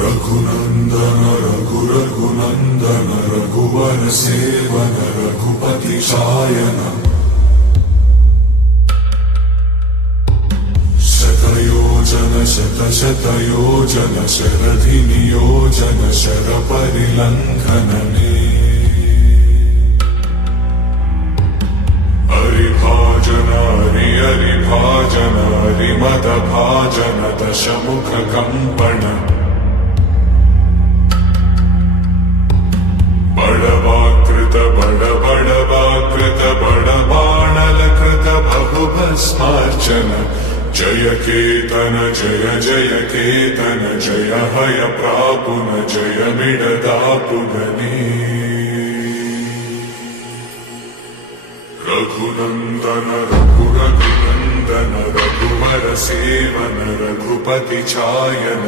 रघुनंदन रघुनंदन रघुवर seven Raghupati Shayan शतयोजन शतशतयोजन शरधि नियोजन sir परिलंघनने हरिभाजन हरिभाजन हरिमद भाजन दशमुख कंपन बड़वाकृत बड़बाणलकृत बहुभस्मार्चन जय केतन जय जय केतन जय हय प्रापुन जय मिडदापुगने रघुनंदन रघुनंदन रघुवर सेवन रघुपति चायन